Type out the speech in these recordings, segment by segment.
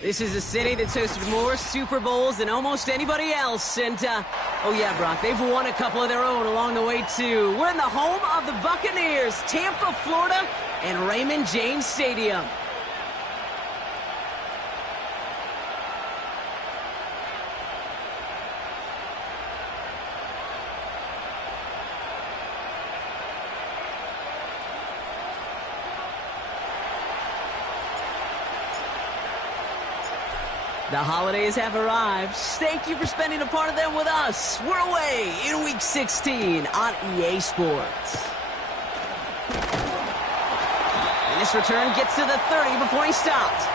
This is a city that's hosted more Super Bowls than almost anybody else. And, oh yeah, Brock, they've won a couple of their own along the way, too. We're in the home of the Buccaneers, Tampa, Florida, and Raymond James Stadium. The holidays have arrived. Thank you for spending a part of them with us. We're away in Week 16 on EA Sports. And this return gets to the 30 before he stopped.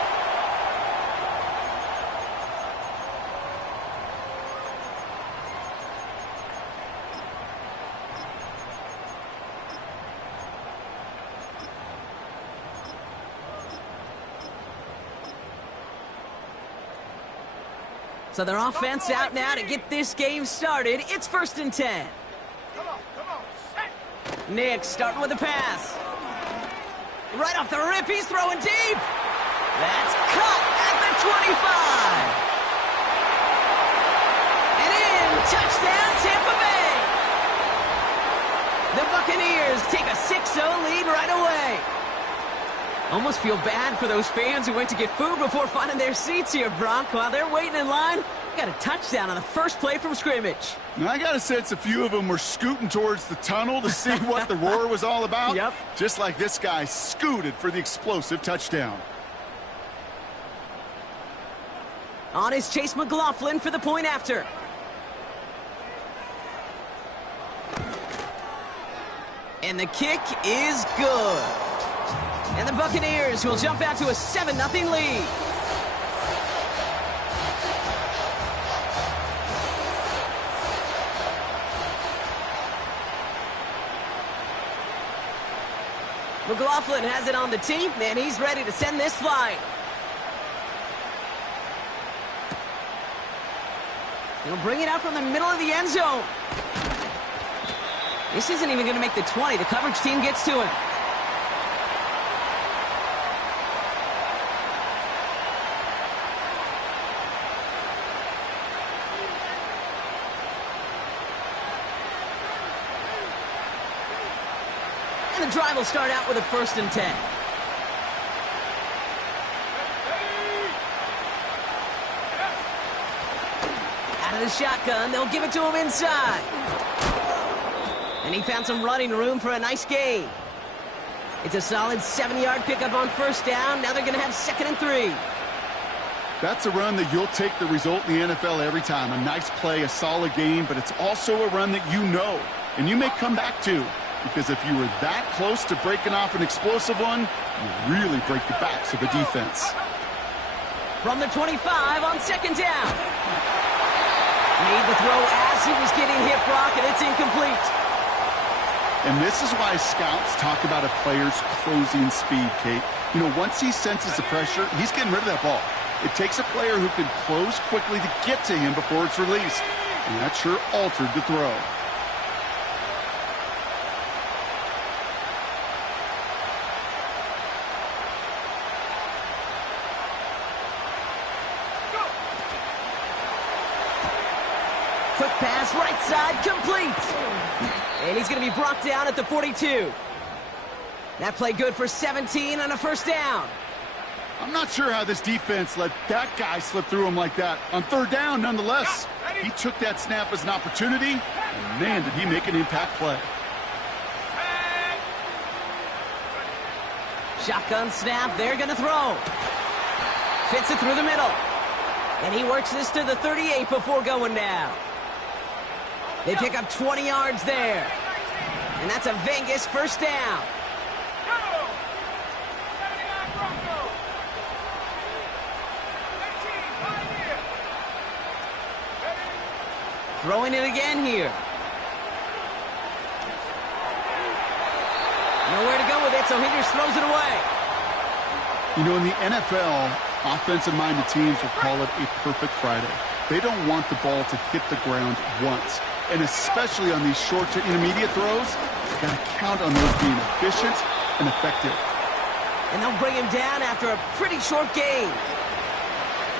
So their offense out now to get this game started. It's 1st and 10. Come on, set. Nick starting with a pass. Right off the rip, he's throwing deep. That's caught at the 25. And in, touchdown, Tampa Bay. The Buccaneers take a 6-0 lead right away. Almost feel bad for those fans who went to get food before finding their seats here, Brock. While they're waiting in line, we got a touchdown on the first play from scrimmage. Now, I got to sense a few of them were scooting towards the tunnel to see what the roar was all about. Yep. Just like this guy scooted for the explosive touchdown. On is Chase McLaughlin for the point after. And the kick is good. And the Buccaneers will jump out to a 7-0 lead. McLaughlin has it on the tee, and he's ready to send this flying. He'll bring it out from the middle of the end zone. This isn't even going to make the 20. The coverage team gets to him. And the drive will start out with a 1st and 10. Out of the shotgun, they'll give it to him inside. And he found some running room for a nice gain. It's a solid 7-yard pickup on 1st down. Now they're going to have 2nd and 3. That's a run that you'll take the result in the NFL every time. A nice play, a solid game, but it's also a run that you know, and you may come back to. Because if you were that close to breaking off an explosive one, you really break the backs of the defense. From the 25 on 2nd down. Made the throw as he was getting hit, Brock, and it's incomplete. And this is why scouts talk about a player's closing speed, Kate. You know, once he senses the pressure, he's getting rid of that ball. It takes a player who can close quickly to get to him before it's released. And that sure altered the throw. Quick pass, right side, complete. And he's going to be brought down at the 42. That play good for 17 on a 1st down. I'm not sure how this defense let that guy slip through him like that. On 3rd down, nonetheless, he took that snap as an opportunity, and man, did he make an impact play. Shotgun snap, they're going to throw. Fits it through the middle. And he works this to the 38 before going down. They pick up 20 yards there. And that's a Vegas 1st down. Throwing it again here. Nowhere to go with it, so he just throws it away. You know, in the NFL, offensive-minded teams will call it a perfect Friday. They don't want the ball to hit the ground once. And especially on these short to intermediate throws, you got to count on those being efficient and effective. And they'll bring him down after a pretty short gain.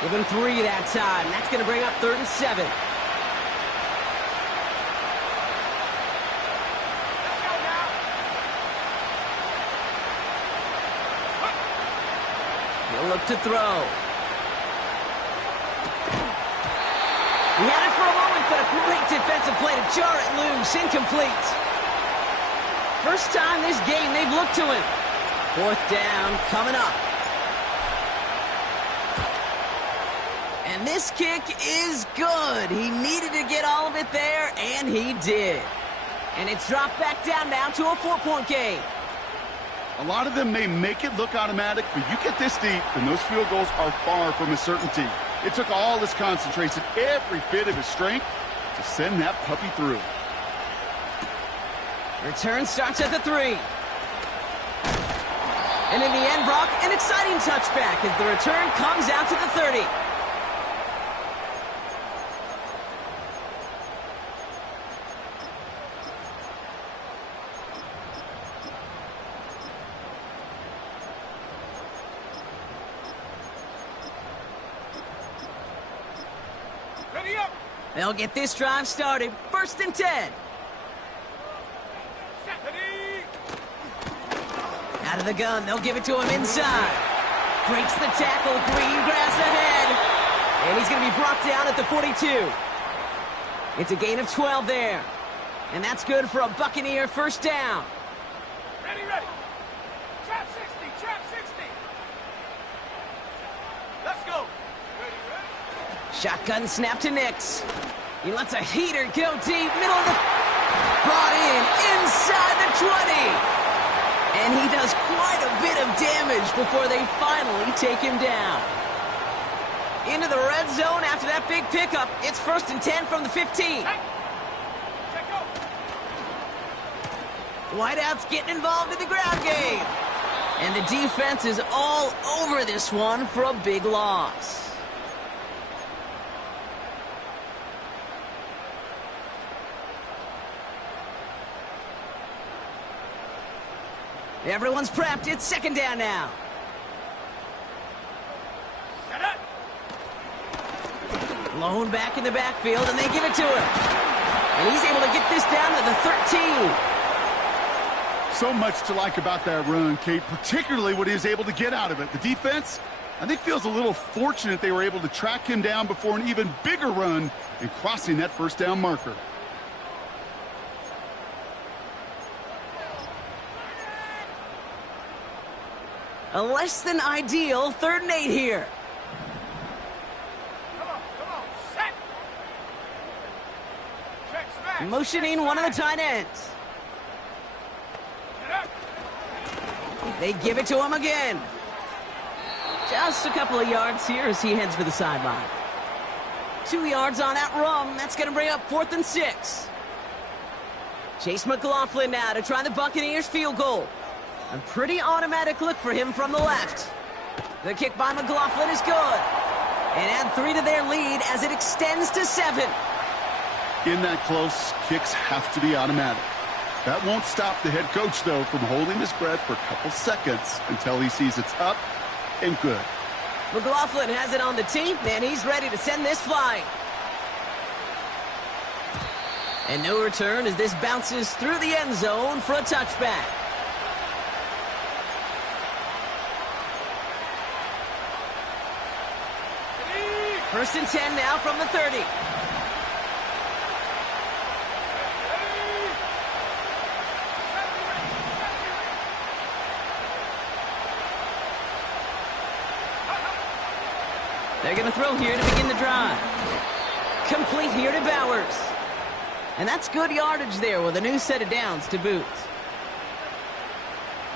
Give him 3 that time. That's going to bring up 3rd and 7. He'll look to throw. He had it for a moment, but a great defensive play to jar it loose. Incomplete. First time this game they've looked to him. 4th down coming up. And this kick is good. He needed to get all of it there, and he did. And it's dropped back down now to a 4-point game. A lot of them may make it look automatic, but you get this deep, and those field goals are far from a certainty. It took all his concentration, every bit of his strength, to send that puppy through. Return starts at the 3. And in the end, Brock, an exciting touchback as the return comes out to the 30. Ready up. They'll get this drive started. 1st and 10. Out of the gun, they'll give it to him inside. Breaks the tackle, green grass ahead. And he's going to be brought down at the 42. It's a gain of 12 there. And that's good for a Buccaneer 1st down. Ready. Trap 60, trap 60. Let's go. Ready. Shotgun snap to Nix. He lets a heater go deep, middle of the... Brought in, inside the 20. And he does quite a bit of damage before they finally take him down. Into the red zone after that big pickup. It's 1st and 10 from the 15. Hey. Check go. Whiteout's getting involved in the ground game. And the defense is all over this one for a big loss. Everyone's prepped. It's 2nd down now. Set up. Blown back in the backfield, and they give it to him. And he's able to get this down to the 13. So much to like about that run, Kate, particularly what he was able to get out of it. The defense, I think, feels a little fortunate they were able to track him down before an even bigger run and crossing that 1st down marker. A less than ideal 3rd and 8 here. Come on. Set. Check smash. Motioning one of the tight ends. Get up. They give it to him again. Just a couple of yards here as he heads for the sideline. 2 yards on that run. That's going to bring up 4th and 6. Chase McLaughlin now to try the Buccaneers field goal. A pretty automatic look for him from the left. The kick by McLaughlin is good. And add 3 to their lead as it extends to 7. In that close, kicks have to be automatic. That won't stop the head coach, though, from holding his breath for a couple seconds until he sees it's up and good. McLaughlin has it on the tee, and he's ready to send this flying. And no return as this bounces through the end zone for a touchback. First and 10 now from the 30. They're going to throw here to begin the drive. Complete here to Bowers. And that's good yardage there with a new set of downs to boot.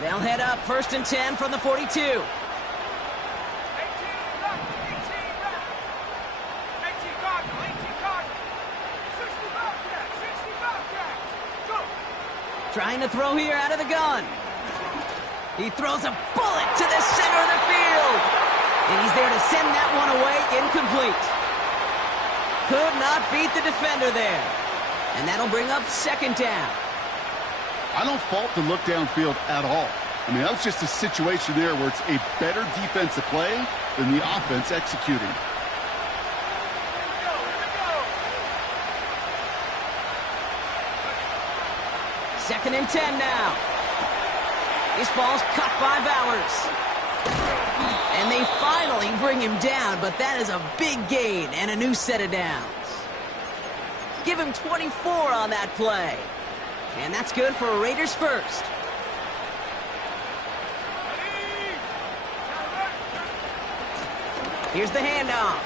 They'll head up 1st and 10 from the 42. Trying to throw here out of the gun. He throws a bullet to the center of the field. And he's there to send that one away, incomplete. Could not beat the defender there. And that'll bring up 2nd down. I don't fault the look downfield at all. I mean, that was just a situation there where it's a better defensive play than the offense executing. 2nd and 10 now. This ball's cut by Bowers. And they finally bring him down, but that is a big gain and a new set of downs. Give him 24 on that play. And that's good for a Raiders first. Here's the handoff.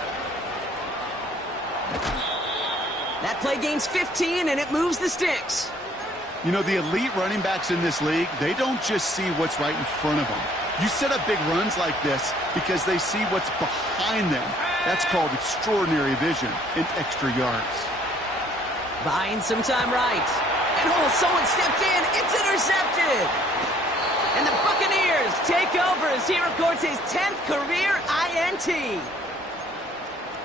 That play gains 15, and it moves the sticks. You know, the elite running backs in this league, they don't just see what's right in front of them. You set up big runs like this because they see what's behind them. That's called extraordinary vision and extra yards. Buying some time right. And someone stepped in. It's intercepted. And the Buccaneers take over as he records his 10th career INT.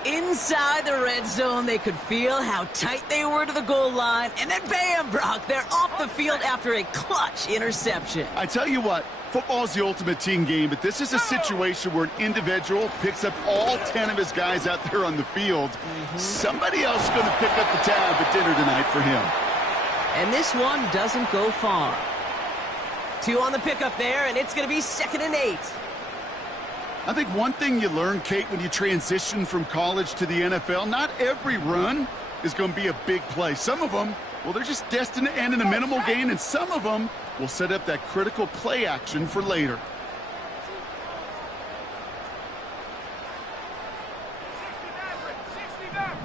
Inside the red zone, they could feel how tight they were to the goal line. And then bam, Brock, they're off the field after a clutch interception. I tell you what, football is the ultimate team game, but this is a situation where an individual picks up all 10 of his guys out there on the field. Somebody else is going to pick up the tab at dinner tonight for him. And this one doesn't go far. 2 on the pickup there, and it's going to be 2nd and 8. I think one thing you learn, Kate, when you transition from college to the NFL, not every run is going to be a big play. Some of them, well, they're just destined to end in a minimal gain, and some of them will set up that critical play action for later. 69.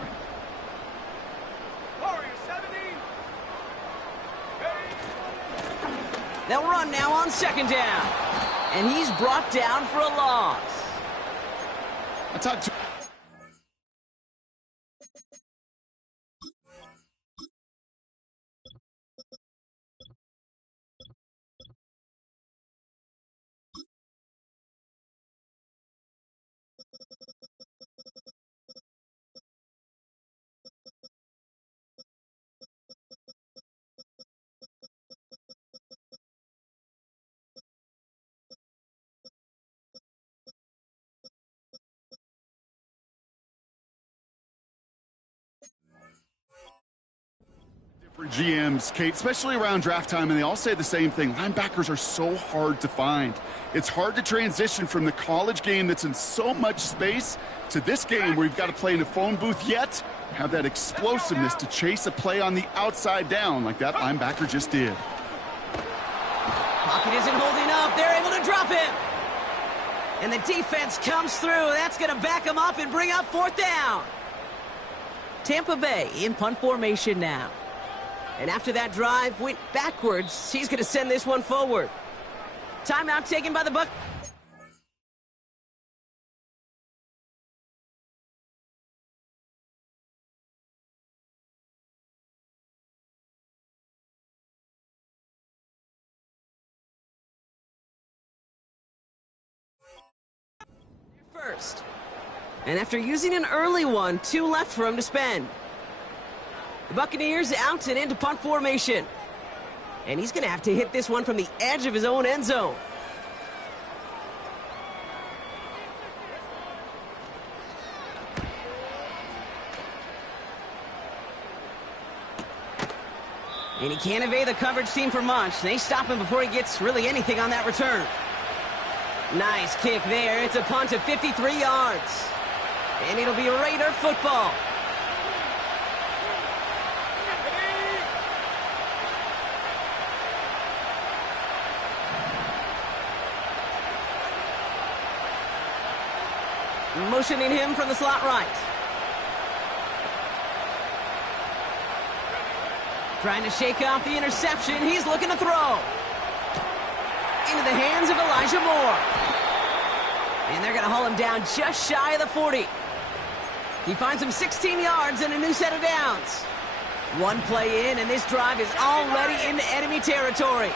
Warrior 70. They'll run now on 2nd down. And he's brought down for a loss. I talked to for GMs, Kate, especially around draft time, and they all say the same thing. Linebackers are so hard to find. It's hard to transition from the college game that's in so much space to this game where you've got to play in a phone booth, yet have that explosiveness to chase a play on the outside down like that linebacker just did. Pocket isn't holding up. They're able to drop him. And the defense comes through. That's going to back him up and bring up 4th down. Tampa Bay in punt formation now. And after that drive went backwards, he's going to send this one forward. Timeout taken by the Buc. First. And after using an early one, 2 left for him to spend. The Buccaneers out and into punt formation. And he's going to have to hit this one from the edge of his own end zone. And he can't evade the coverage team for much. They stop him before he gets really anything on that return. Nice kick there. It's a punt of 53 yards. And it'll be Raider football. Motioning him from the slot right. Trying to shake off the interception. He's looking to throw. Into the hands of Elijah Moore. And they're going to haul him down just shy of the 40. He finds him 16 yards and a new set of downs. One play in, and this drive is already into enemy territory.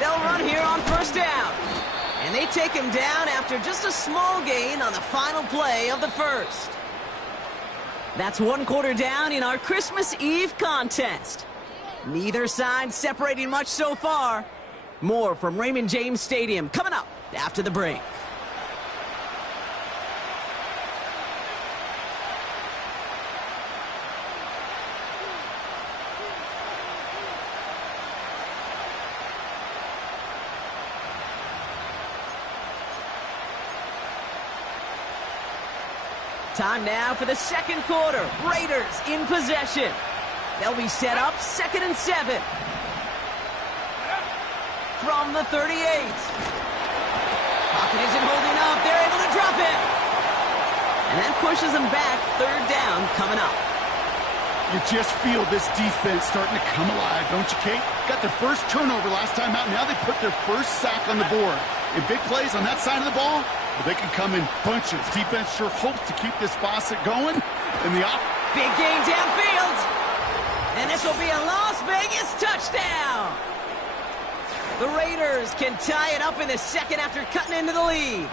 They'll run here on 1st down. And they take him down after just a small gain on the final play of the 1st. That's 1 quarter down in our Christmas Eve contest. Neither side separating much so far. More from Raymond James Stadium coming up after the break. Time now for the second quarter. Raiders in possession. They'll be set up 2nd and 7. From the 38. Pocket isn't holding up. They're able to drop it. And that pushes them back. 3rd down coming up. You just feel this defense starting to come alive, don't you, Kate? Got their first turnover last time out. Now they put their first sack on the board. In big plays on that side of the ball, well, they can come in bunches. Defense sure hopes to keep this faucet going. And big gain downfield. And this will be a Las Vegas touchdown. The Raiders can tie it up in the second after cutting into the lead.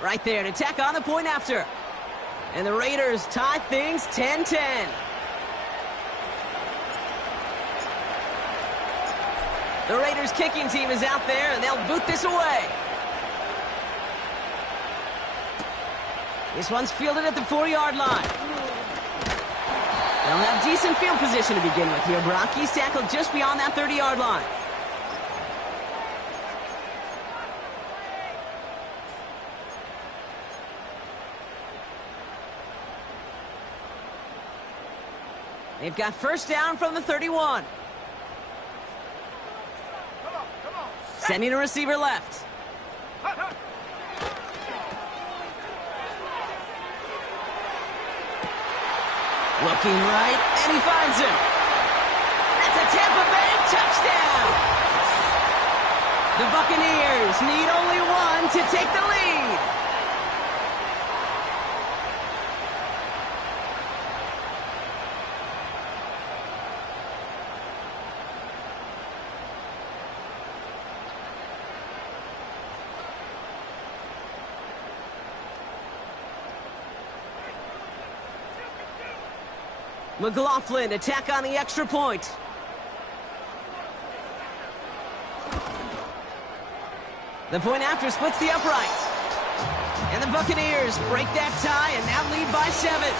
Right there to tack on the point after. And the Raiders tie things 10-10. The Raiders kicking team is out there, and they'll boot this away. This one's fielded at the 4-yard line. They'll have decent field position to begin with here. Brock, he's tackled just beyond that 30-yard line. They've got first down from the 31. Sending a receiver left. Looking right, and he finds him. That's a Tampa Bay touchdown. The Buccaneers need only one to take the lead. McLaughlin attack on the extra point. The point after splits the uprights. And the Buccaneers break that tie and now lead by 7.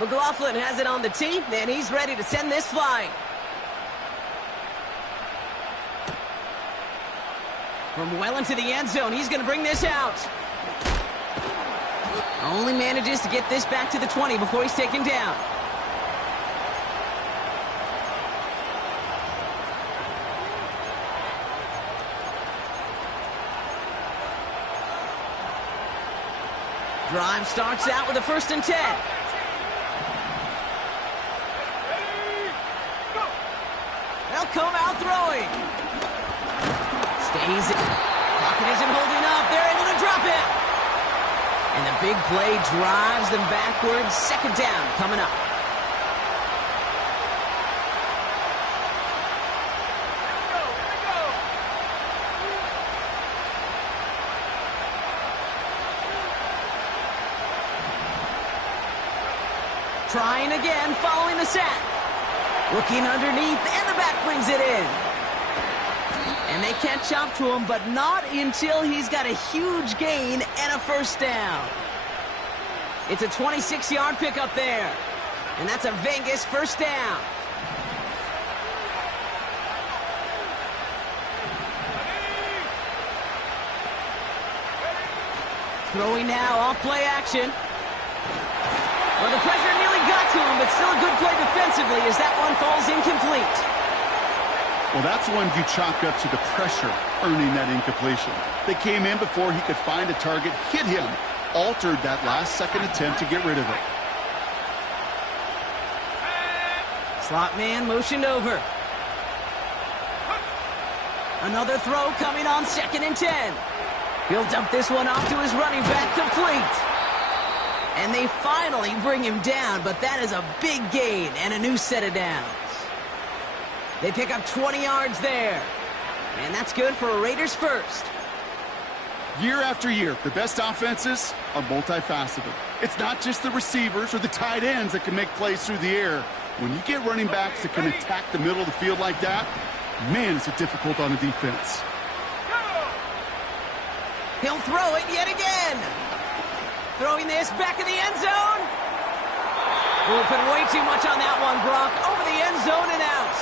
McLaughlin has it on the tee, and he's ready to send this flying. From well into the end zone, he's going to bring this out. Only manages to get this back to the 20 before he's taken down. Drive starts out with a 1st and 10. They'll come out throwing. Stays in. Pocket isn't holding up. They're able to drop it. And the big play drives them backwards. 2nd down coming up. Trying again, following the sack. Looking underneath, and the back brings it in. And they catch up to him, but not until he's got a huge gain and a 1st down. It's a 26-yard pickup there. And that's a Vegas 1st down. Throwing now off play action. Well, the pressure nearly got to him, but still a good play defensively as that one falls incomplete. Well, that's one you chalk up to the pressure earning that incompletion. They came in before he could find a target, hit him, altered that last-second attempt to get rid of it. Slot man motioned over. Another throw coming on 2nd and 10. He'll dump this one off to his running back, complete. And they finally bring him down, but that is a big gain and a new set of downs. They pick up 20 yards there. And that's good for a Raiders 1st. Year after year, the best offenses are multifaceted. It's not just the receivers or the tight ends that can make plays through the air. When you get running backs that can attack the middle of the field like that, man, is it difficult on a defense. He'll throw it yet again. Throwing this back in the end zone. We'll put way too much on that one, Brock. Over the end zone and out.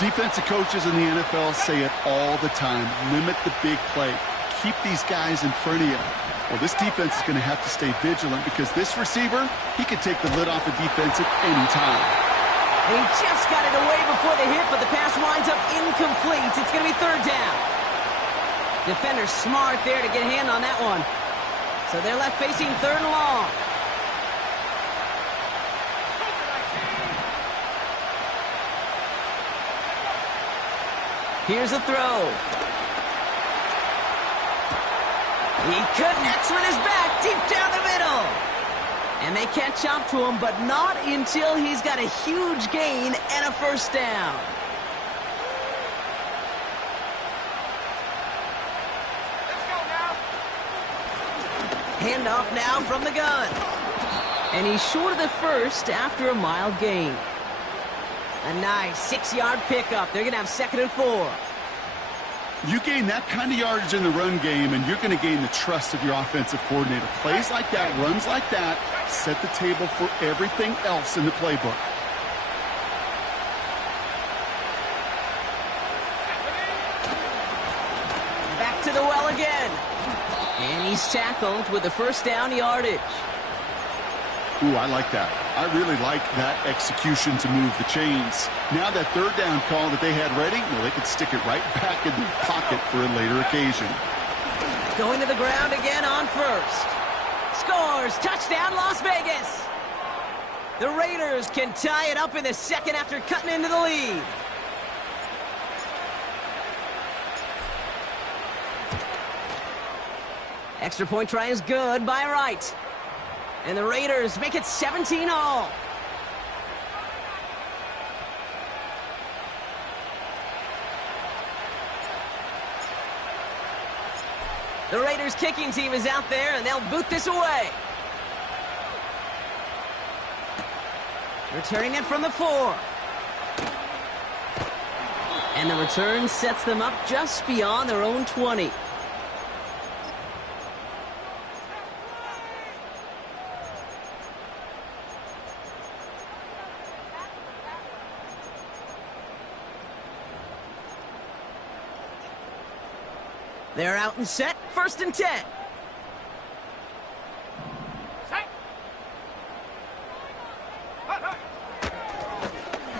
Defensive coaches in the NFL say it all the time. Limit the big play. Keep these guys in front of you. Well, this defense is going to have to stay vigilant because this receiver, he can take the lid off a defense at any time. And he just got it away before the hit, but the pass winds up incomplete. It's going to be third down. Defender smart there to get a hand on that one. So they're left facing third and long. Here's a throw. He connects with his back deep down the middle. And they catch up to him, but not until he's got a huge gain and a first down. Let's go now. Handoff now from the gun. And he's short of the first after a mild gain. A nice 6-yard pickup. They're going to have 2nd and 4. You gain that kind of yardage in the run game, and you're going to gain the trust of your offensive coordinator. Plays like that, runs like that, set the table for everything else in the playbook. Back to the well again. And he's tackled with the first down yardage. Ooh, I like that. I really like that execution to move the chains. Now that third down call that they had ready, well, they could stick it right back in their pocket for a later occasion. Going to the ground again on first. Scores! Touchdown, Las Vegas! The Raiders can tie it up in the second after cutting into the lead. Extra point try is good by Wright. And the Raiders make it 17 all. The Raiders kicking team is out there, and they'll boot this away. Returning it from the 4. And the return sets them up just beyond their own 20. They're out and set. 1st and 10. Set.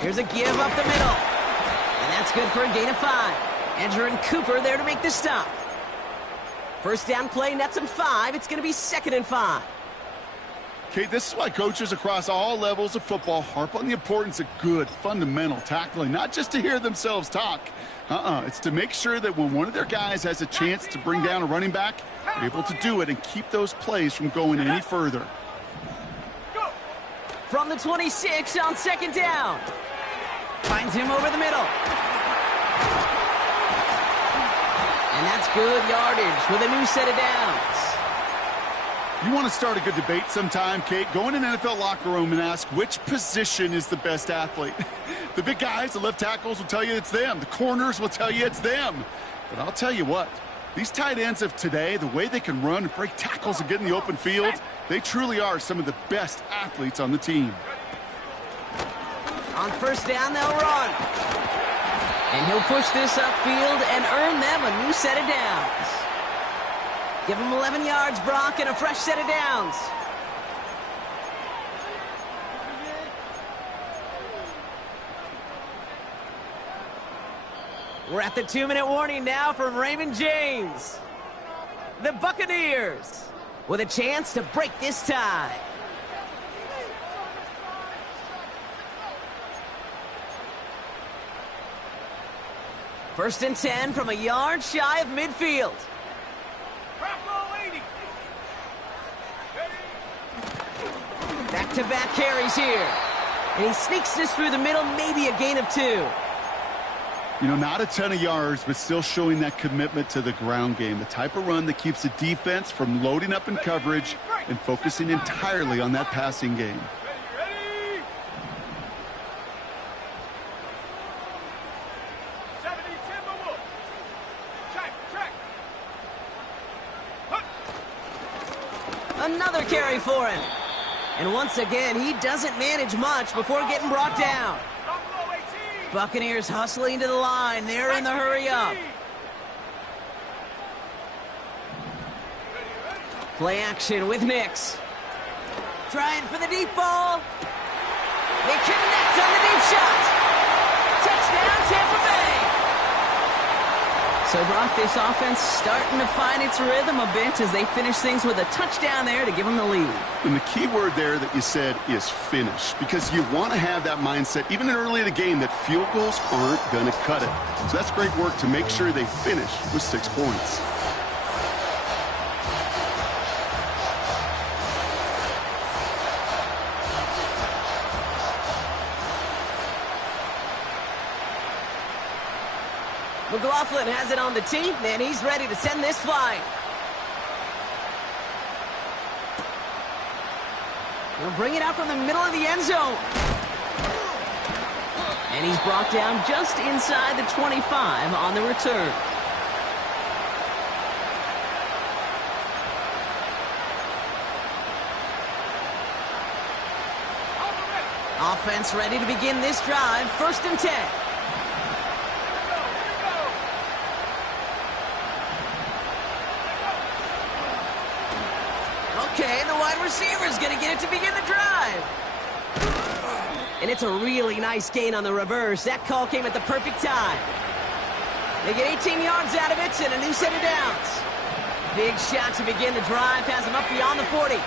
Here's a give up the middle. And that's good for a gain of 5. Edger and Cooper there to make the stop. First down play nets them 5. It's going to be 2nd and 5. Okay, this is why coaches across all levels of football harp on the importance of good, fundamental tackling, not just to hear themselves talk. It's to make sure that when one of their guys has a chance to bring down a running back, they're able to do it and keep those plays from going any further. From the 26 on 2nd down. Finds him over the middle. And that's good yardage with a new set of downs. You want to start a good debate sometime, Kate? Go in an NFL locker room and ask which position is the best athlete. The big guys, the left tackles, will tell you it's them. The corners will tell you it's them. But I'll tell you what, these tight ends of today, the way they can run and break tackles and get in the open field, they truly are some of the best athletes on the team. On first down, they'll run. And he'll push this upfield and earn them a new set of downs. Give him 11 yards, Brock, and a fresh set of downs. We're at the 2-minute warning now from Raymond James. The Buccaneers with a chance to break this tie. First and 10 from a yard shy of midfield. Back-to-back carries here. And he sneaks this through the middle, maybe a gain of 2. You know, not a ton of yards, but still showing that commitment to the ground game. The type of run that keeps the defense from loading up in coverage and focusing entirely on that passing game. Another carry for him. And once again, he doesn't manage much before getting brought down. Buccaneers hustling to the line. They're in the hurry up. Play action with Nix. Trying for the deep ball. They connect on the deep shot. Touchdown, Tampa Bay. So, Brock, this offense starting to find its rhythm a bit as they finish things with a touchdown there to give them the lead. And the key word there that you said is finish, because you want to have that mindset, even early in the game, that field goals aren't going to cut it. So that's great work to make sure they finish with 6 points. McLaughlin has it on the tee, and he's ready to send this flying. He'll bring it out from the middle of the end zone. And he's brought down just inside the 25 on the return. Offense ready to begin this drive. 1st and 10. Okay, the wide receiver's going to get it to begin the drive. And it's a really nice gain on the reverse. That call came at the perfect time. They get 18 yards out of it and a new set of downs. Big shot to begin the drive. Has them up beyond the 40.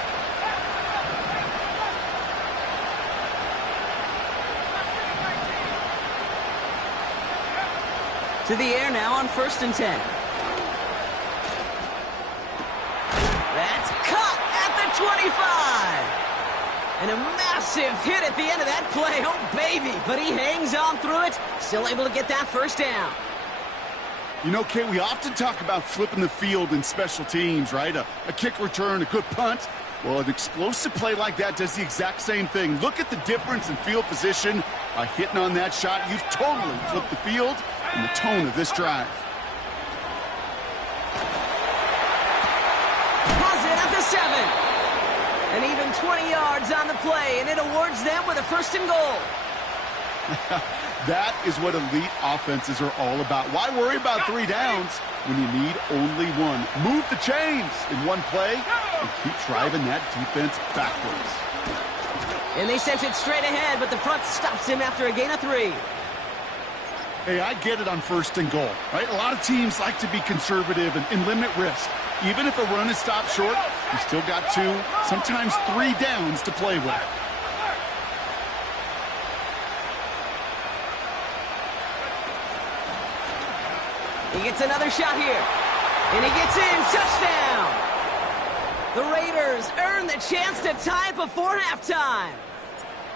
To the air now on 1st and 10. That's caught at the 25. And a massive hit at the end of that play. Oh, baby. But he hangs on through it. Still able to get that 1st down. You know, Kate, we often talk about flipping the field in special teams, right? A kick return, a good punt. Well, an explosive play like that does the exact same thing. Look at the difference in field position. By hitting on that shot, you've totally flipped the field and the tone of this drive. Has it at the 7. And even 20 yards on the play, and it awards them with a 1st and goal. That is what elite offenses are all about. Why worry about 3 downs when you need only 1? Move the chains in one play and keep driving that defense backwards. And they sent it straight ahead, but the front stops him after a gain of 3. Hey, I get it on 1st and goal, right? A lot of teams like to be conservative and limit risk. Even if a run is stopped short, you still got 2, sometimes 3 downs to play with. He gets another shot here. And he gets in. Touchdown! The Raiders earn the chance to tie it before halftime.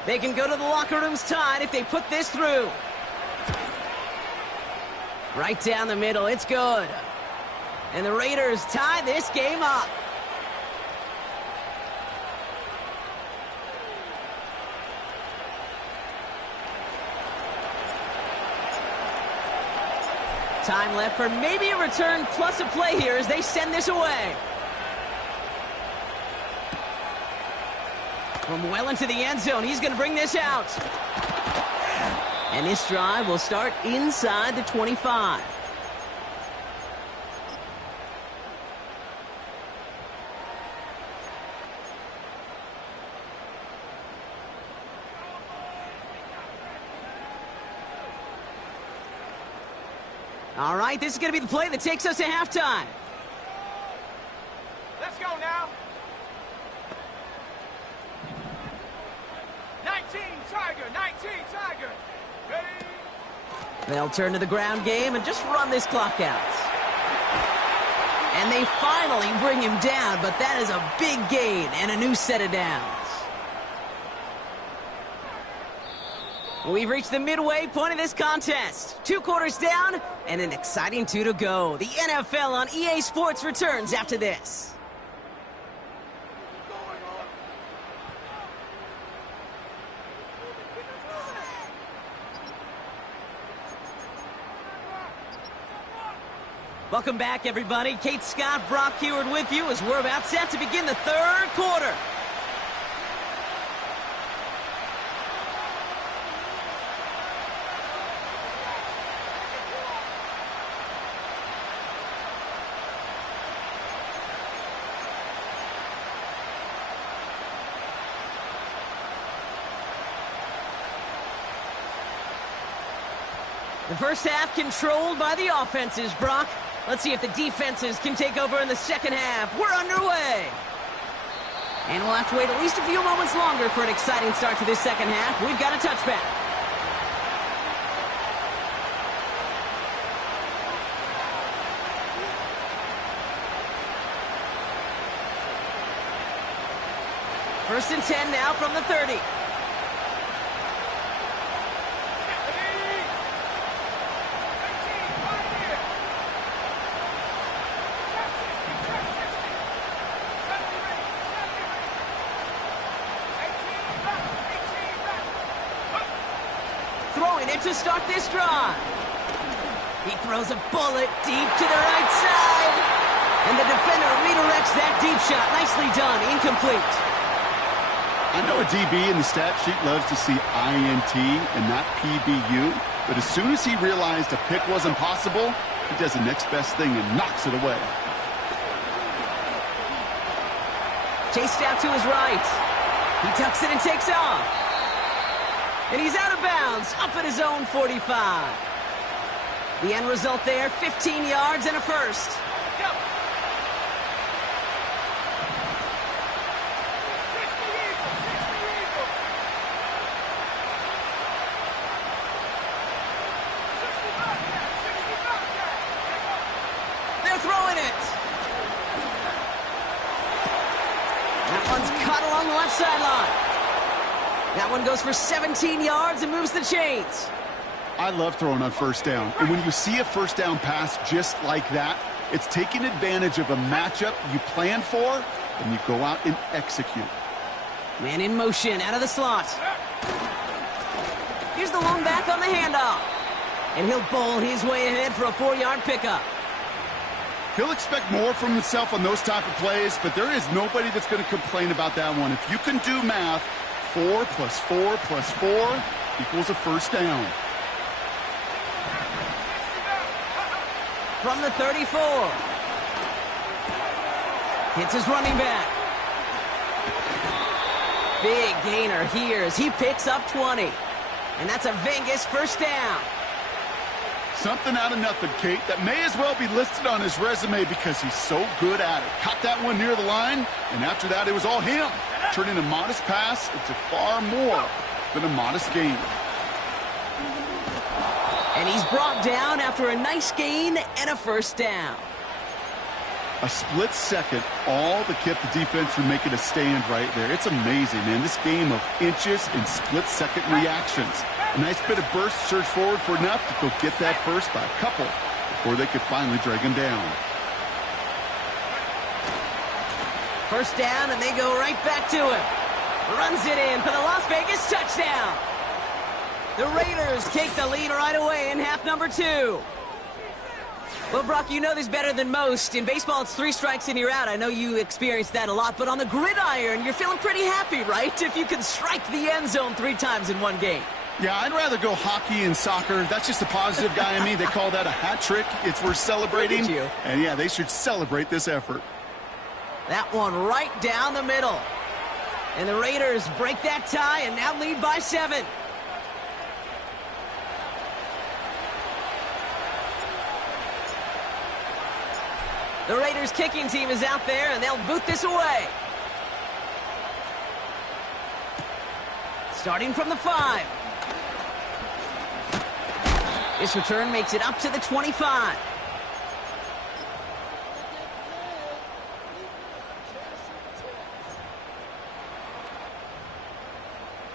They can go to the locker rooms tied if they put this through. Right down the middle. It's good. And the Raiders tie this game up. Time left for maybe a return plus a play here as they send this away. From well into the end zone, he's going to bring this out. And this drive will start inside the 25. All right, this is going to be the play that takes us to halftime. Let's go now. 19 Tiger, 19 Tiger. Ready? They'll turn to the ground game and just run this clock out. And they finally bring him down, but that is a big gain and a new set of downs. We've reached the midway point of this contest. 2 quarters down and an exciting 2 to go. The NFL on EA Sports returns after this. Welcome back, everybody. Kate Scott, Brock Heward with you as we're about set to begin the 3rd quarter. The first half controlled by the offenses, Brock. Let's see if the defenses can take over in the second half. We're underway. And we'll have to wait at least a few moments longer for an exciting start to this second half. We've got a touchback. First and 10 now from the 30. Throwing it to start this drive. He throws a bullet deep to the right side. And the defender redirects that deep shot. Nicely done. Incomplete. I know a DB in the stat sheet loves to see INT and not PBU, but as soon as he realized a pick wasn't possible, he does the next best thing and knocks it away. Chased out to his right. He tucks it and takes off. And he's out of bounds, up at his own 45. The end result there, 15 yards and a first. Go. They're throwing it. That one's caught along the left sideline. That one goes for 17 yards and moves the chains. I love throwing on first down. And when you see a first down pass just like that, it's taking advantage of a matchup you plan for, and you go out and execute. Man in motion, out of the slot. Here's the lone back on the handoff. And he'll bowl his way ahead for a 4-yard pickup. He'll expect more from himself on those type of plays, but there is nobody that's going to complain about that one. If you can do math, 4 plus 4 plus 4 equals a first down. From the 34. Hits his running back. Big gainer here as he picks up 20. And that's a Vegas first down. Something out of nothing, Kate, that may as well be listed on his resume because he's so good at it. Caught that one near the line, and after that, it was all him. Turning a modest pass into far more than a modest gain. And he's brought down after a nice gain and a first down. A split second, all that kept the defense from making a stand right there. It's amazing, man. This game of inches and split-second reactions. A nice bit of burst, surge forward for enough to go get that first by a couple before they could finally drag him down. First down, and they go right back to him. Runs it in for the Las Vegas touchdown. The Raiders take the lead right away in half number 2. Well, Brock, you know this better than most. In baseball, it's 3 strikes and you're out. I know you experienced that a lot, but on the gridiron, you're feeling pretty happy, right? If you can strike the end zone 3 times in one game. Yeah, I'd rather go hockey and soccer. That's just the positive guy in me. They call that a hat trick. It's worth celebrating. Look at you. And yeah, they should celebrate this effort. That one right down the middle. And the Raiders break that tie and now lead by 7. The Raiders kicking team is out there, and they'll boot this away. Starting from the 5. This return makes it up to the 25.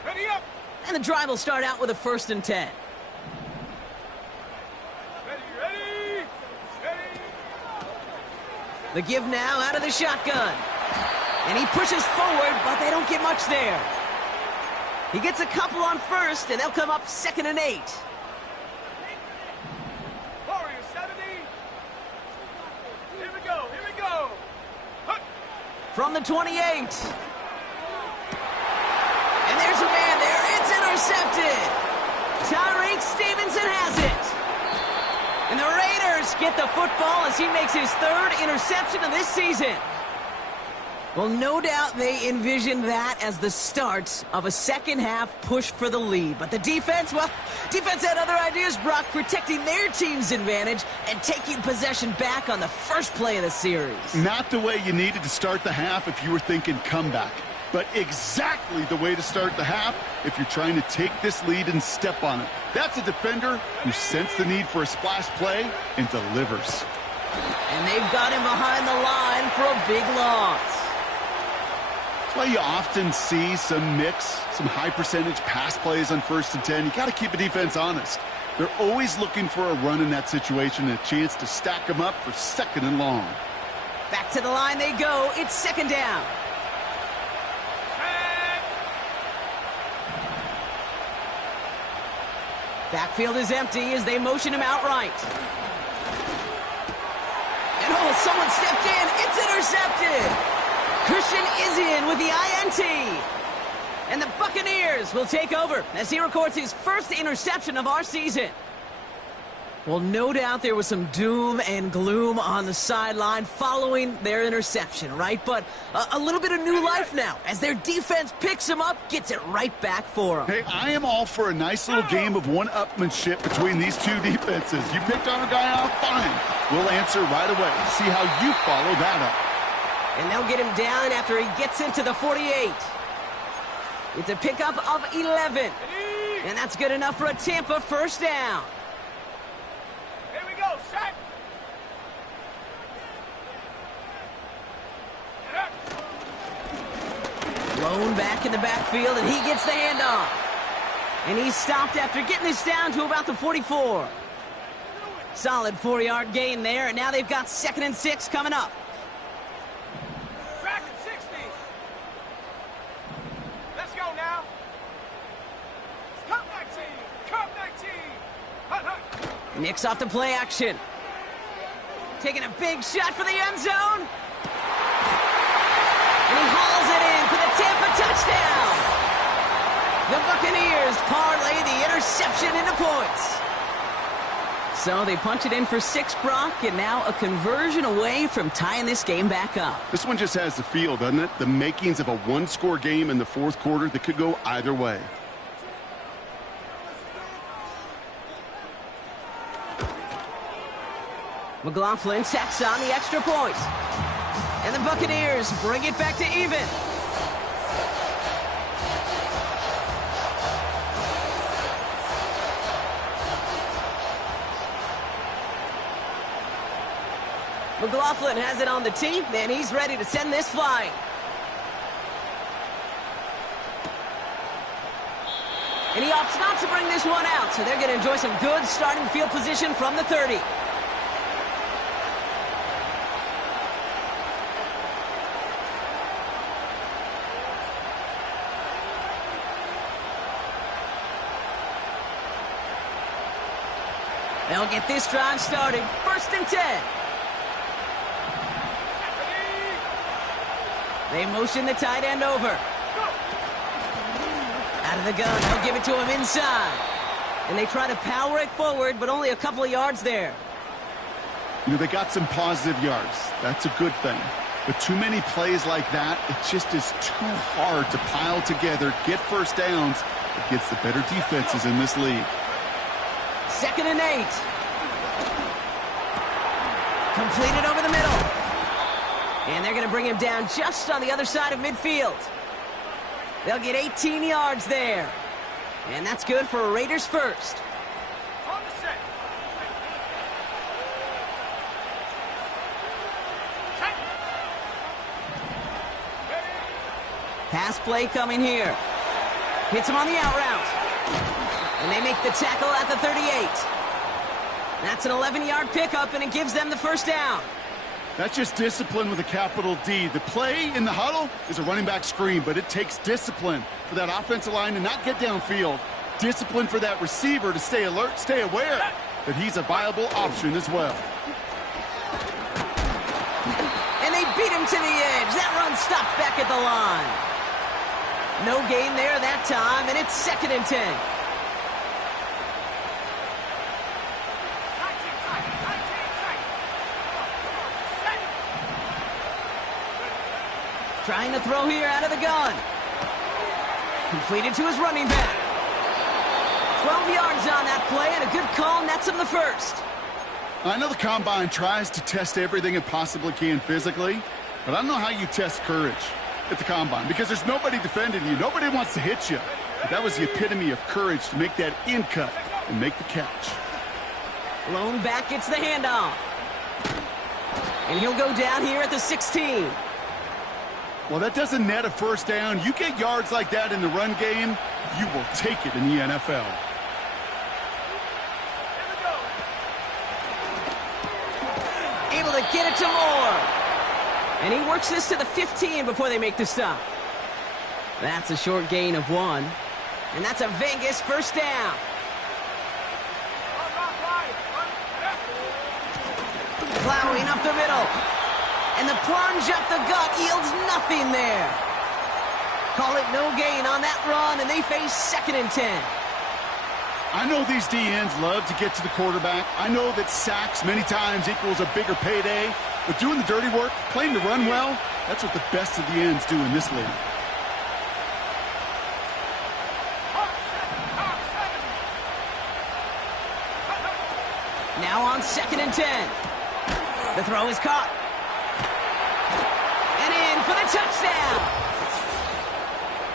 Ready up. And the drive will start out with a 1st and 10. Ready. The give now out of the shotgun. And he pushes forward, but they don't get much there. He gets a couple on 1st, and they'll come up 2nd and 8. Warriors 70. Here we go. From the 28. And there's a man there. It's intercepted. Tyreek Stevenson has it. And the Raiders get the football as he makes his 3rd interception of this season. Well, no doubt they envisioned that as the start of a second-half push for the lead. But the defense, well, defense had other ideas, Brock, protecting their team's advantage and taking possession back on the first play of the series. Not the way you needed to start the half if you were thinking comeback, but exactly the way to start the half if you're trying to take this lead and step on it. That's a defender who sensed the need for a splash play and delivers. And they've got him behind the line for a big loss. That's why you often see some mix, some high-percentage pass plays on 1st and 10. You got to keep a defense honest. They're always looking for a run in that situation and a chance to stack them up for 2nd and long. Back to the line they go. It's 2nd down. Backfield is empty as they motion him outright. And oh, someone stepped in. It's intercepted. Christian is in with the INT. And the Buccaneers will take over as he records his first interception of our season. Well, no doubt there was some doom and gloom on the sideline following their interception, right? But a little bit of new life now as their defense picks him up, gets it right back for them. Hey, I am all for a nice little game of one-upmanship between these two defenses. You picked on a guy out, fine. We'll answer right away. See how you follow that up. And they'll get him down after he gets into the 48. It's a pickup of 11. And that's good enough for a Tampa first down. Here we go, set. Blown back in the backfield, and he gets the handoff. And he's stopped after getting this down to about the 44. Solid 4-yard gain there, and now they've got 2nd and 6 coming up. Track at 60. Let's go now. Come 19. Come 19. Hut, hut. Nick's off the play action. Taking a big shot for the end zone. And he hauls it in for the Tampa touchdown. The Buccaneers parlay the interception into points. So they punch it in for 6, Brock, and now a conversion away from tying this game back up. This one just has the feel, doesn't it? The makings of a one-score game in the 4th quarter that could go either way. McLaughlin tacks on the extra point. And the Buccaneers bring it back to even. McLaughlin has it on the tee, and he's ready to send this flying. And he opts not to bring this one out, so they're going to enjoy some good starting field position from the 30. They'll get this drive started. 1st and 10. They motion the tight end over. Out of the gun, they'll give it to him inside. And they try to power it forward, but only a couple of yards there. You know, they got some positive yards. That's a good thing. But too many plays like that, it just is too hard to pile together, get first downs against the better defenses in this league. 2nd and 8. Completed over the middle. And they're going to bring him down just on the other side of midfield. They'll get 18 yards there. And that's good for a Raiders first. On the set. Pass play coming here. Hits him on the out route. And they make the tackle at the 38. That's an 11-yard pickup, and it gives them the first down. That's just discipline with a capital D. The play in the huddle is a running back screen, but it takes discipline for that offensive line to not get downfield. Discipline for that receiver to stay alert, stay aware that he's a viable option as well. And they beat him to the edge. That run stopped back at the line. No gain there that time, and it's 2nd and 10. Trying to throw here out of the gun. Completed to his running back. 12 yards on that play, and a good call nets him the first. I know the Combine tries to test everything it possibly can physically, but I don't know how you test courage at the Combine because there's nobody defending you. Nobody wants to hit you. But that was the epitome of courage to make that in cut and make the catch. Lone back gets the handoff. And he'll go down here at the 16. Well, that doesn't net a first down. You get yards like that in the run game, you will take it in the NFL. Able to get it to Moore. And he works this to the 15 before they make the stop. That's a short gain of 1. And that's a Vegas first down. Plowing up the middle. And the plunge up the gut yields nothing there. Call it no gain on that run, and they face 2nd and 10. I know these DNs love to get to the quarterback. I know that sacks many times equals a bigger payday. But doing the dirty work, playing to run well, that's what the best of the ends do in this league. Now on 2nd and 10. The throw is caught. And in for the touchdown.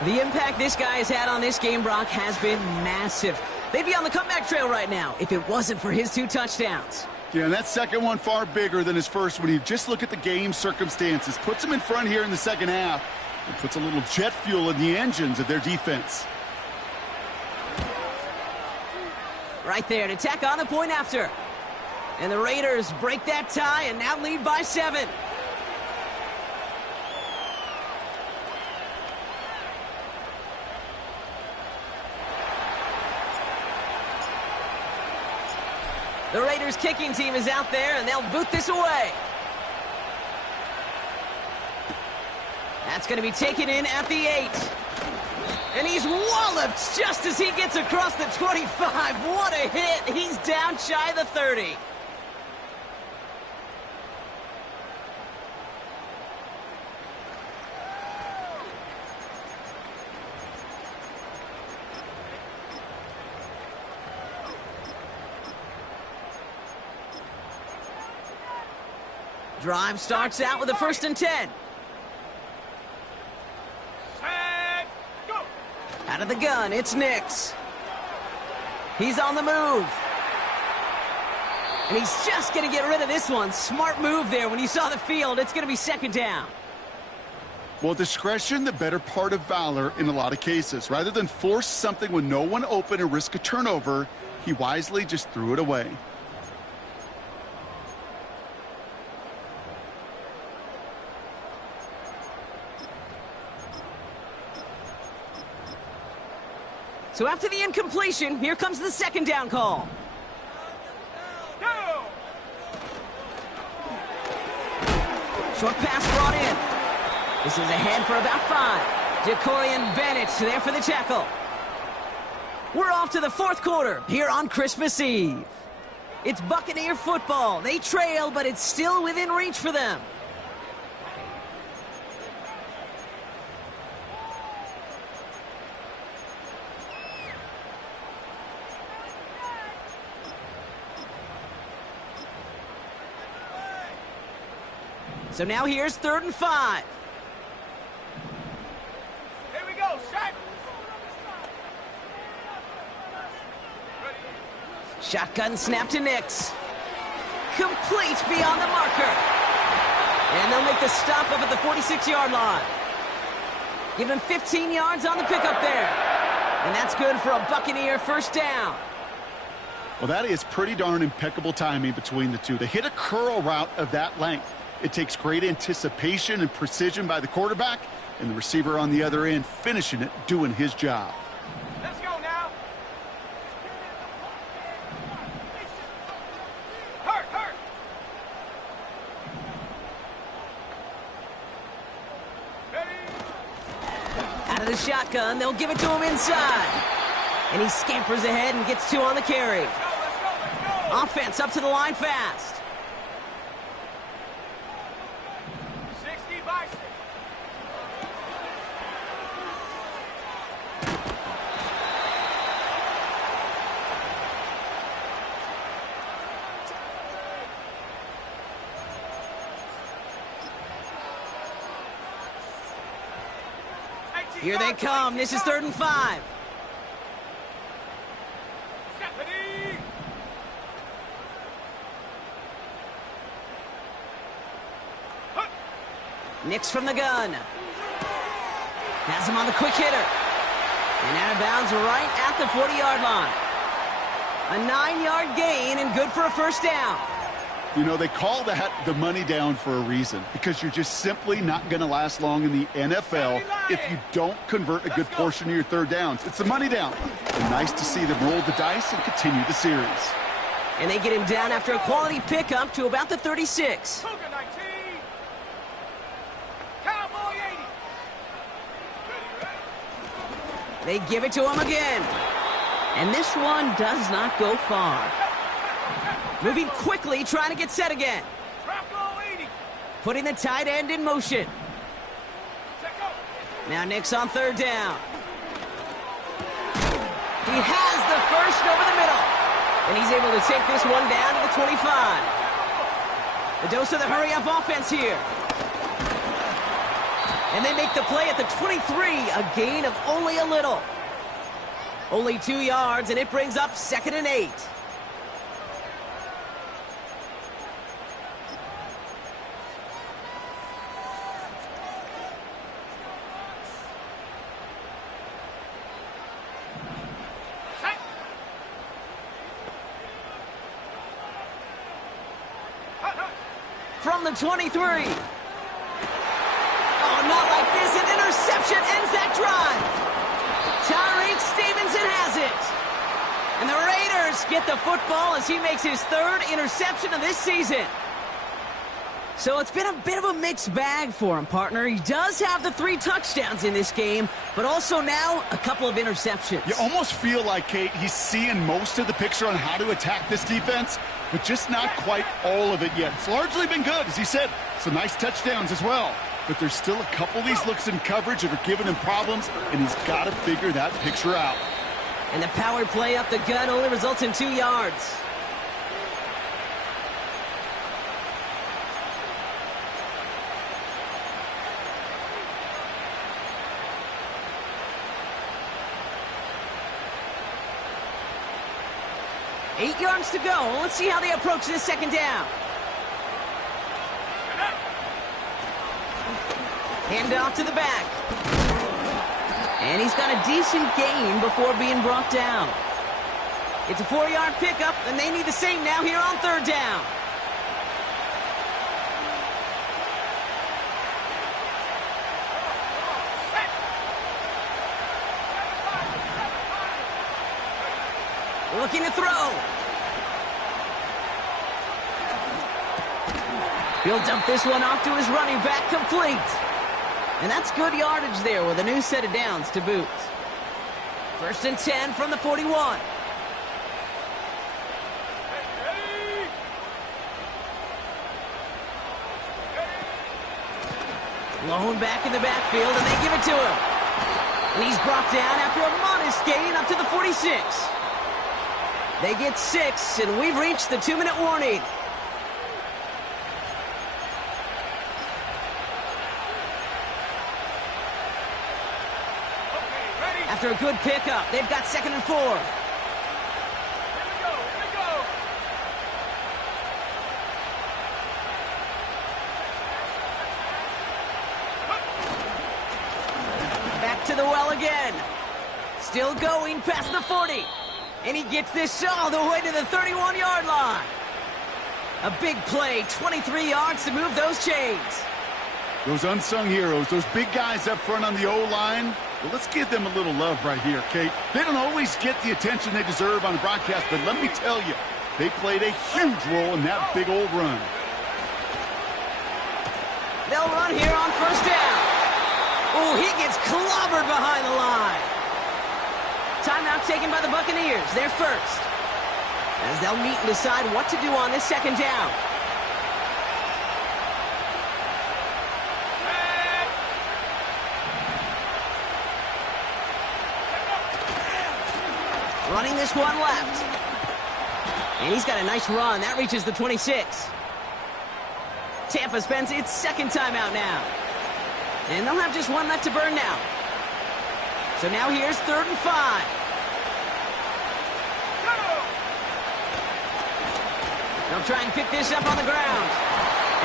The impact this guy has had on this game, Brock, has been massive. They'd be on the comeback trail right now if it wasn't for his 2 touchdowns. Yeah, and that second one far bigger than his first when you just look at the game circumstances. Puts him in front here in the second half and puts a little jet fuel in the engines of their defense. Right there to tack on the point after. And the Raiders break that tie and now lead by 7. The Raiders kicking team is out there, and they'll boot this away. That's going to be taken in at the 8. And he's walloped just as he gets across the 25. What a hit. He's down shy of the 30. Drive starts out with a 1st and 10. Set, go. Out of the gun, it's Nix. He's on the move. And he's just going to get rid of this one. Smart move there when you saw the field. It's going to be 2nd down. Well, discretion, the better part of valor in a lot of cases. Rather than force something with no one open and risk a turnover, he wisely just threw it away. So after the incompletion, here comes the 2nd down call. Go. Short pass brought in. This is ahead for about 5. Jacorian Bennett there for the tackle. We're off to the 4th quarter here on Christmas Eve. It's Buccaneer football. They trail, but it's still within reach for them. So now here's 3rd and 5. Here we go, set. Shotgun snap to Nix. Complete beyond the marker. And they'll make the stop up at the 46-yard line. Give him 15 yards on the pickup there. And that's good for a Buccaneer 1st down. Well, that is pretty darn impeccable timing between the two. They hit a curl route of that length. It takes great anticipation and precision by the quarterback, and the receiver on the other end finishing it, doing his job. Let's go now. Hurt. Ready. Out of the shotgun, they'll give it to him inside. And he scampers ahead and gets 2 on the carry. Let's go. Offense up to the line fast. 60 by 6. Here they come. This is 3rd and 5. Stephanie! Nix from the gun. Has him on the quick hitter. And out of bounds right at the 40-yard line. A 9-yard gain and good for a first down. You know, they call that the money down for a reason, because you're just simply not going to last long in the NFL if you don't convert a good portion of your third downs. It's the money down. And nice to see them roll the dice and continue the series. And they get him down after a quality pickup to about the 36. Cougar 19. Cowboy 80. They give it to him again. And this one does not go far. Moving quickly, trying to get set again. Bronco 80. Putting the tight end in motion. Check go. Now Nix on 3rd down. He has the first over the middle. And he's able to take this one down to the 25. The dose of the hurry-up offense here. And they make the play at the 23, a gain of only a little. Only 2 yards, and it brings up 2nd and 8. From the 23. Oh, not like this. An interception ends that drive. Tyreek Stevenson has it. And the Raiders get the football as he makes his 3rd interception of this season. So it's been a bit of a mixed bag for him, partner. He does have the 3 touchdowns in this game, but also now a couple of interceptions. You almost feel like, Kate, he's seeing most of the picture on how to attack this defense, but just not quite all of it yet. It's largely been good, as he said. Some nice touchdowns as well. But there's still a couple of these looks in coverage that are giving him problems, and he's got to figure that picture out. And the power play up the gut only results in 2 yards. Eight yards to go. Let's see how they approach this 2nd down. Hand off to the back. And he's got a decent gain before being brought down. It's a 4-yard pickup, and they need the same now here on 3rd down. Looking to throw. He'll dump this one off to his running back, complete. And that's good yardage there with a new set of downs to boot. 1st and 10 from the 41. Lone back in the backfield, and they give it to him. And he's brought down after a modest gain up to the 46. They get 6, and we've reached the 2-minute warning. After a good pickup, they've got 2nd and 4. Here we go. Back to the well again. Still going past the 40. And he gets this all the way to the 31-yard line. A big play, 23 yards to move those chains. Those unsung heroes, those big guys up front on the O-line, well, let's give them a little love right here, Kate. They don't always get the attention they deserve on the broadcast, but let me tell you, they played a huge role in that big old run. They'll run here on 1st down. Oh, he gets clobbered behind the line. Timeout taken by the Buccaneers. They're first. As they'll meet and decide what to do on this 2nd down. Running this one left. And he's got a nice run. That reaches the 26. Tampa spends its 2nd timeout now. And they'll have just one left to burn now. So now here's 3rd and 5. They'll try and pick this up on the ground.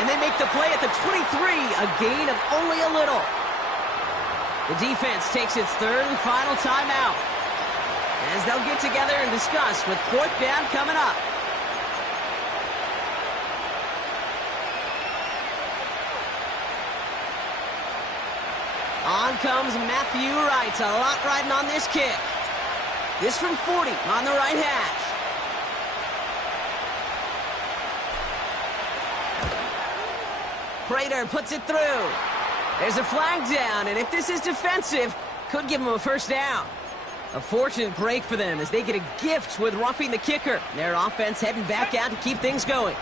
And they make the play at the 23, a gain of only a little. The defense takes its 3rd and final timeout, as they'll get together and discuss with 4th down coming up. On comes Matthew Wright. A lot riding on this kick. This from 40 on the right hash. Prater puts it through. There's a flag down, and if this is defensive, could give them a 1st down. A fortunate break for them as they get a gift with roughing the kicker. Their offense heading back out to keep things going.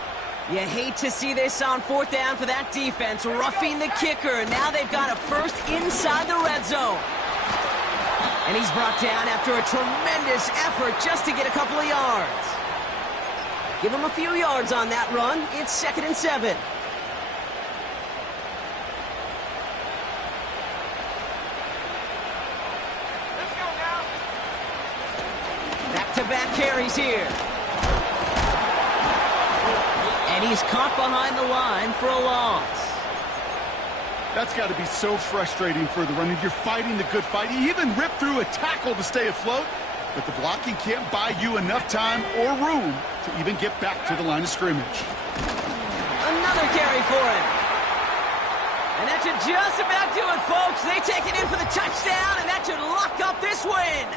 You hate to see this on 4th down for that defense, roughing the kicker. Now they've got a 1st inside the red zone. And he's brought down after a tremendous effort just to get a couple of yards. Give him a few yards on that run. It's 2nd and 7. Let's go now. Back-to-back carries here. And he's caught behind the line for a loss. That's got to be so frustrating for the runner. You're fighting the good fight. He even ripped through a tackle to stay afloat, but the blocking can't buy you enough time or room to even get back to the line of scrimmage. Another carry for him. And that should just about do it, folks. They take it in for the touchdown, and that should lock up this win.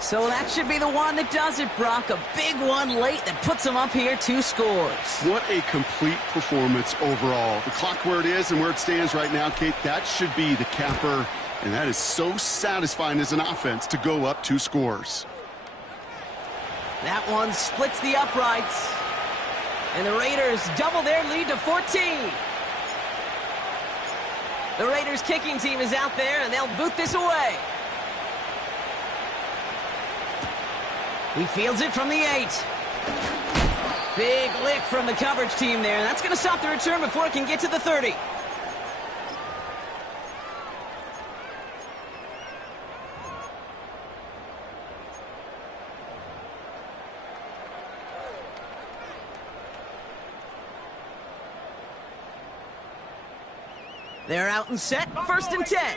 So that should be the one that does it, Brock. A big one late that puts them up here 2 scores. What a complete performance overall. The clock where it is and where it stands right now, Kate, that should be the capper. And that is so satisfying as an offense to go up 2 scores. That one splits the uprights. And the Raiders double their lead to 14. The Raiders kicking team is out there, and they'll boot this away. He fields it from the 8. Big lick from the coverage team there. That's going to stop the return before it can get to the 30. They're out and set. 1st and 10.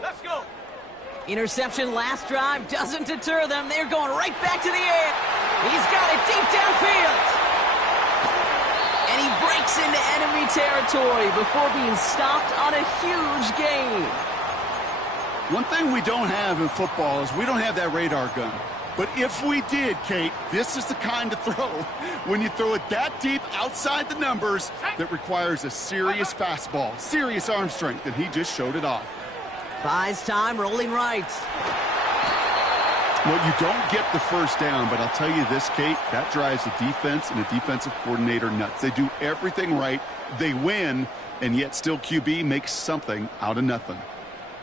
Let's go. Interception last drive doesn't deter them. They're going right back to the air. He's got it deep downfield. And he breaks into enemy territory before being stopped on a huge gain. One thing we don't have in football is we don't have that radar gun. But if we did, Kate, this is the kind of throw, when you throw it that deep outside the numbers, that requires a serious fastball, serious arm strength, and he just showed it off. Buys time, rolling right. Well, you don't get the 1st down, but I'll tell you this, Kate, that drives the defense and the defensive coordinator nuts. They do everything right, they win, and yet still QB makes something out of nothing.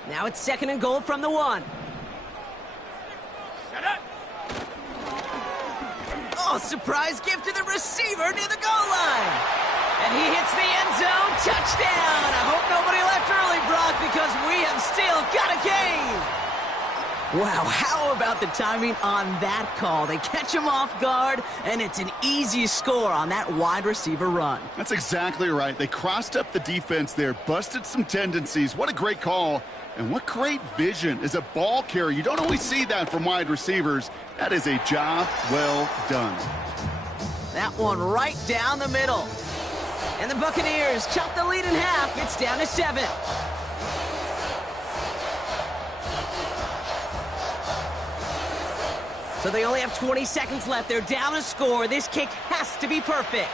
Now it's 2nd and goal from the 1. Set up. Oh, surprise gift to the receiver near the goal line. And he hits the end zone. Touchdown. I hope nobody left early, Brock, because we have still got a game. Wow, how about the timing on that call? They catch him off guard, and it's an easy score on that wide receiver run. That's exactly right. They crossed up the defense there, busted some tendencies. What a great call. And what great vision as a ball carrier. You don't always see that from wide receivers. That is a job well done. That one right down the middle. And the Buccaneers chop the lead in half. It's down to 7. So they only have 20 seconds left. They're down a score. This kick has to be perfect.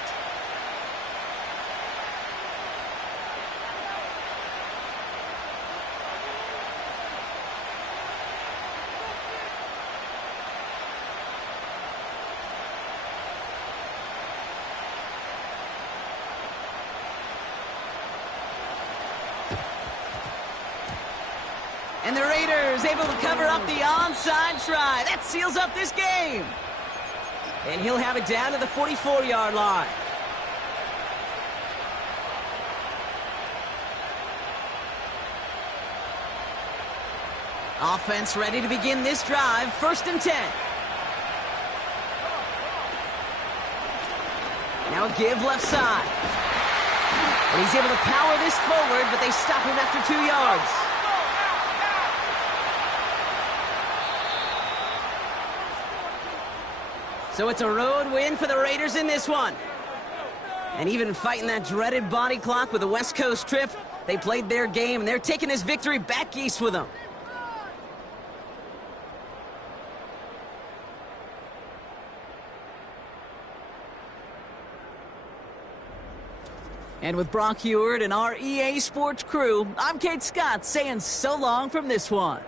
And the Raiders able to cover up the onside try. That seals up this game. And he'll have it down to the 44-yard line. Offense ready to begin this drive. 1st and 10. Now a give left side. And he's able to power this forward, but they stop him after 2 yards. So it's a road win for the Raiders in this one. And even fighting that dreaded body clock with the West Coast trip, they played their game, and they're taking this victory back east with them. And with Brock Heward and our EA Sports crew, I'm Kate Scott saying so long from this one.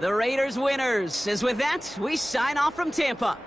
The Raiders winners, as with that, we sign off from Tampa.